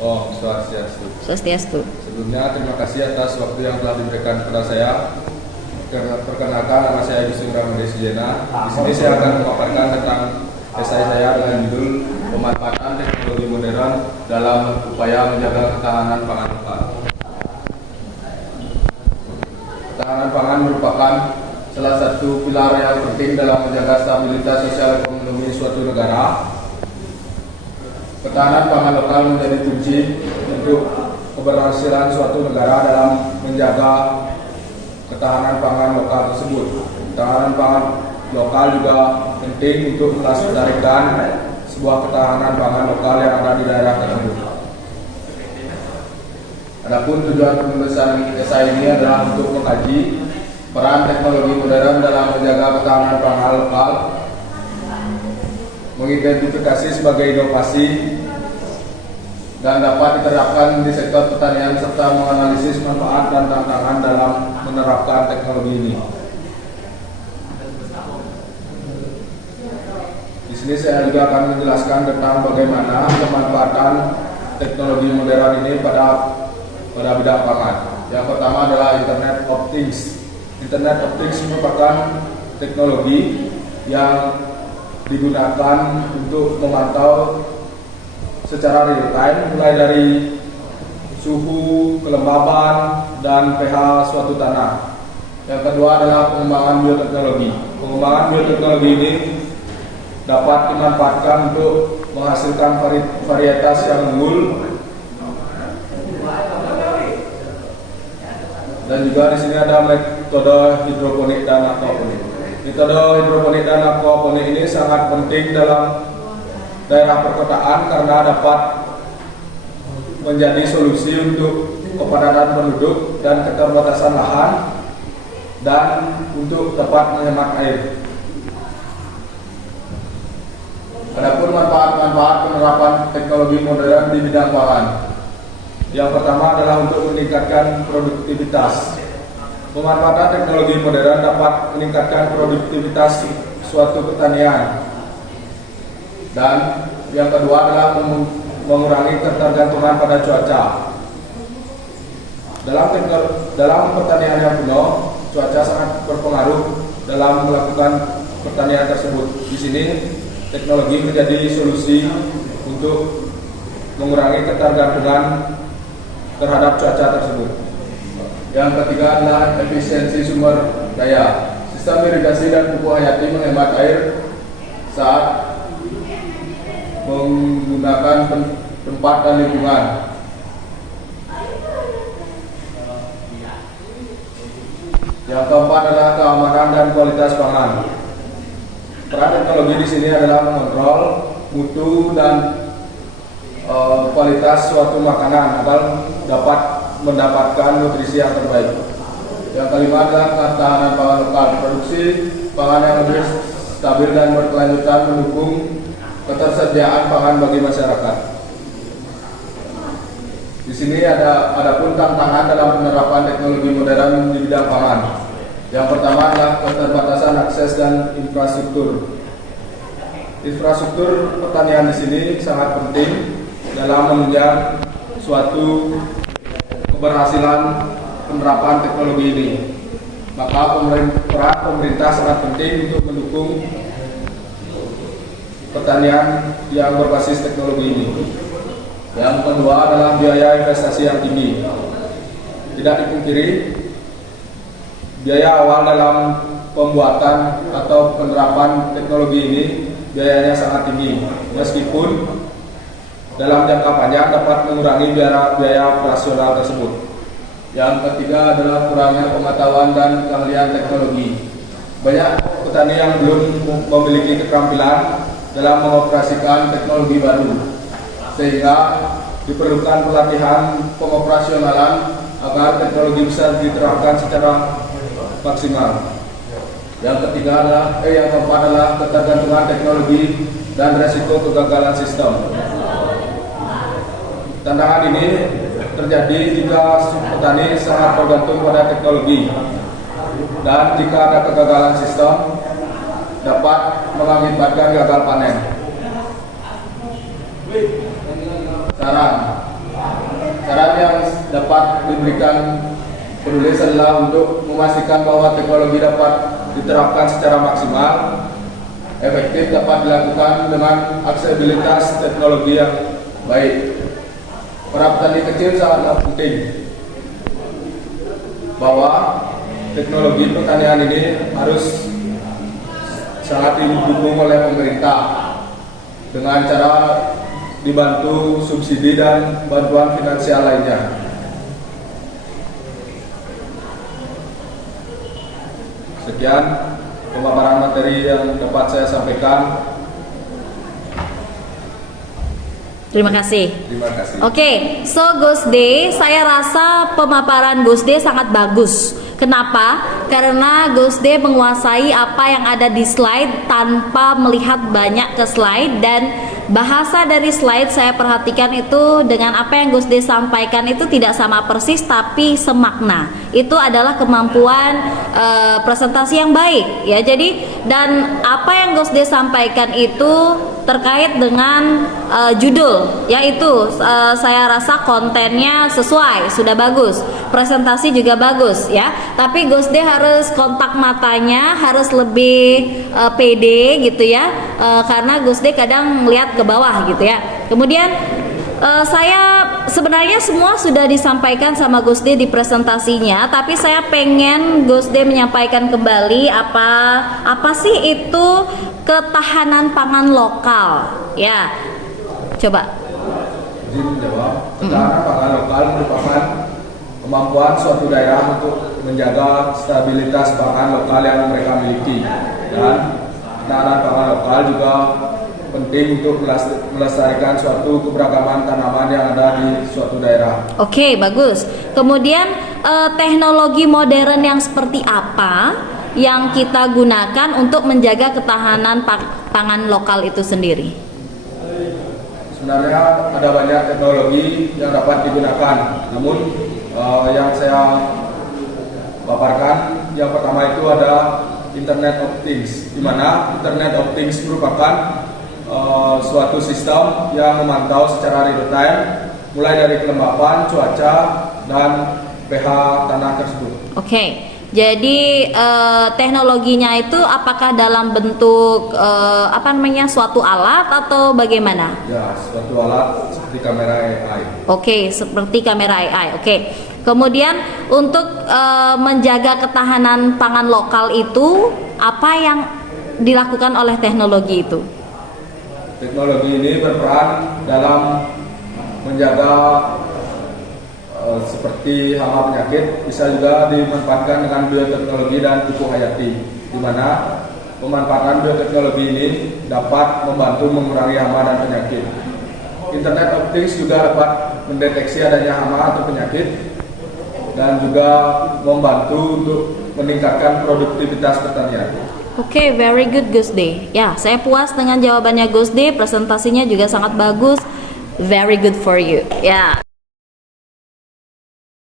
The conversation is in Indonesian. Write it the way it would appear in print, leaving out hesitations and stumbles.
Om Swastiastu. Swastiastu. Sebelumnya terima kasih atas waktu yang telah diberikan kepada saya. Perkenalkan, nama saya Yusuf Ramadi Sujena. Di sini saya akan memaparkan tentang esai saya dengan judul pemanfaatan teknologi modern dalam upaya menjaga ketahanan pangan lokal. Ketahanan pangan merupakan salah satu pilar yang penting dalam menjaga stabilitas sosial ekonomi suatu negara. Ketahanan pangan lokal menjadi kunci untuk keberhasilan suatu negara dalam menjaga ketahanan pangan lokal tersebut. Ketahanan pangan lokal juga penting untuk melestarikan sebuah ketahanan pangan lokal yang ada di daerah tersebut. Adapun tujuan penulisan esai ini adalah untuk mengkaji peran teknologi modern dalam menjaga ketahanan pangan lokal, mengidentifikasi sebagai inovasi dan dapat diterapkan di sektor pertanian serta menganalisis manfaat dan tantangan dalam menerapkan teknologi ini. Di sini saya juga akan menjelaskan tentang bagaimana pemanfaatan teknologi modern ini pada bidang pangan. Yang pertama adalah Internet of Things. Internet of Things merupakan teknologi yang digunakan untuk memantau secara real time mulai dari suhu, kelembaban, dan pH suatu tanah. Yang kedua adalah pengembangan bioteknologi. Pengembangan bioteknologi ini dapat dimanfaatkan untuk menghasilkan varietas yang unggul, dan juga di sini ada metode hidroponik dan aquaponik. Metode hidroponik dan aquaponik ini sangat penting dalam daerah perkotaan karena dapat menjadi solusi untuk kepadatan penduduk dan keterbatasan lahan dan untuk dapat menghemat air. Adapun manfaat-manfaat penerapan teknologi modern di bidang pangan. Yang pertama adalah untuk meningkatkan produktivitas. Pemanfaatan teknologi modern dapat meningkatkan produktivitas suatu pertanian. Dan yang kedua adalah mengurangi ketergantungan pada cuaca. Dalam pertanian yang penuh, cuaca sangat berpengaruh dalam melakukan pertanian tersebut. Di sini teknologi menjadi solusi untuk mengurangi ketergantungan terhadap cuaca tersebut. Yang ketiga adalah efisiensi sumber daya. Sistem irigasi dan pupuk hayati menghemat air saat menggunakan tempat dan lingkungan. Yang keempat adalah keamanan dan kualitas pangan. Peran teknologi di sini adalah mengontrol mutu dan kualitas suatu makanan agar dapat mendapatkan nutrisi yang terbaik. Yang kelima adalah ketahanan pangan lokal. Produksi pangan yang lebih stabil dan berkelanjutan mendukung ketersediaan pangan bagi masyarakat. Di sini adapun tantangan dalam penerapan teknologi modern di bidang pangan. Yang pertama adalah keterbatasan akses dan infrastruktur. Infrastruktur pertanian di sini sangat penting dalam menunjang suatu keberhasilan penerapan teknologi ini. Maka peran pemerintah sangat penting untuk mendukung pertanian yang berbasis teknologi ini. Yang kedua adalah biaya investasi yang tinggi. Tidak dipungkiri, biaya awal dalam pembuatan atau penerapan teknologi ini biayanya sangat tinggi. Meskipun dalam jangka panjang dapat mengurangi biaya operasional tersebut. Yang ketiga adalah kurangnya pengetahuan dan keahlian teknologi. Banyak petani yang belum memiliki keterampilan dalam mengoperasikan teknologi baru, sehingga diperlukan pelatihan pengoperasionalan agar teknologi bisa diterapkan secara maksimal. Yang keempat adalah ketergantungan teknologi dan resiko kegagalan sistem. Tantangan ini terjadi jika petani sangat bergantung pada teknologi, dan jika ada kegagalan sistem dapat mengakibatkan gagal panen. Saran, dapat diberikan penulisan adalah untuk memastikan bahwa teknologi dapat diterapkan secara maksimal, efektif, dapat dilakukan dengan aksesibilitas teknologi yang baik. Para petani kecil sangatlah penting bahwa teknologi pertanian ini harus sangat didukung oleh pemerintah dengan cara dibantu subsidi dan bantuan finansial lainnya. Sekian pemaparan materi yang dapat saya sampaikan. Terima kasih. Terima kasih. Oke, so Gus D, saya rasa pemaparan Gus D sangat bagus. Kenapa? Karena Gus D menguasai apa yang ada di slide tanpa melihat banyak ke slide, dan bahasa dari slide saya perhatikan itu dengan apa yang Gus D sampaikan itu tidak sama persis tapi semakna. Itu adalah kemampuan presentasi yang baik ya. Jadi dan apa yang Gus D sampaikan itu terkait dengan judul, yaitu saya rasa kontennya sesuai, sudah bagus, presentasi juga bagus ya. Tapi Gus D harus kontak matanya harus lebih pede gitu ya, karena Gus D kadang melihat ke bawah gitu ya. Kemudian saya sebenarnya semua sudah disampaikan sama Gus D di presentasinya, tapi saya pengen Gus D menyampaikan kembali apa sih itu ketahanan pangan lokal ya. Coba. Izin menjawab. Ketahanan pangan lokal merupakan kemampuan suatu daerah untuk menjaga stabilitas pangan lokal yang mereka miliki, dan ketahanan pangan lokal juga penting untuk melestarikan suatu keberagaman tanaman yang ada di suatu daerah. Oke, bagus. Kemudian teknologi modern yang seperti apa yang kita gunakan untuk menjaga ketahanan pangan lokal itu sendiri? Sebenarnya ada banyak teknologi yang dapat digunakan, namun yang saya paparkan yang pertama itu ada Internet of Things, di mana Internet of Things merupakan suatu sistem yang memantau secara real time mulai dari kelembapan, cuaca, dan pH tanah tersebut. Oke, jadi teknologinya itu apakah dalam bentuk suatu alat atau bagaimana? Ya, suatu alat seperti kamera AI. Oke, seperti kamera AI. Oke. Kemudian untuk menjaga ketahanan pangan lokal itu apa yang dilakukan oleh teknologi itu? Teknologi ini berperan dalam menjaga seperti hama penyakit, bisa juga dimanfaatkan dengan bioteknologi dan pupuk hayati, di mana pemanfaatan bioteknologi ini dapat membantu mengurangi hama dan penyakit. Internet of Things juga dapat mendeteksi adanya hama atau penyakit dan juga membantu untuk meningkatkan produktivitas pertanian. Oke, very good Gus D. Ya, saya puas dengan jawabannya Gus D. Presentasinya juga sangat bagus. Very good for you. Ya.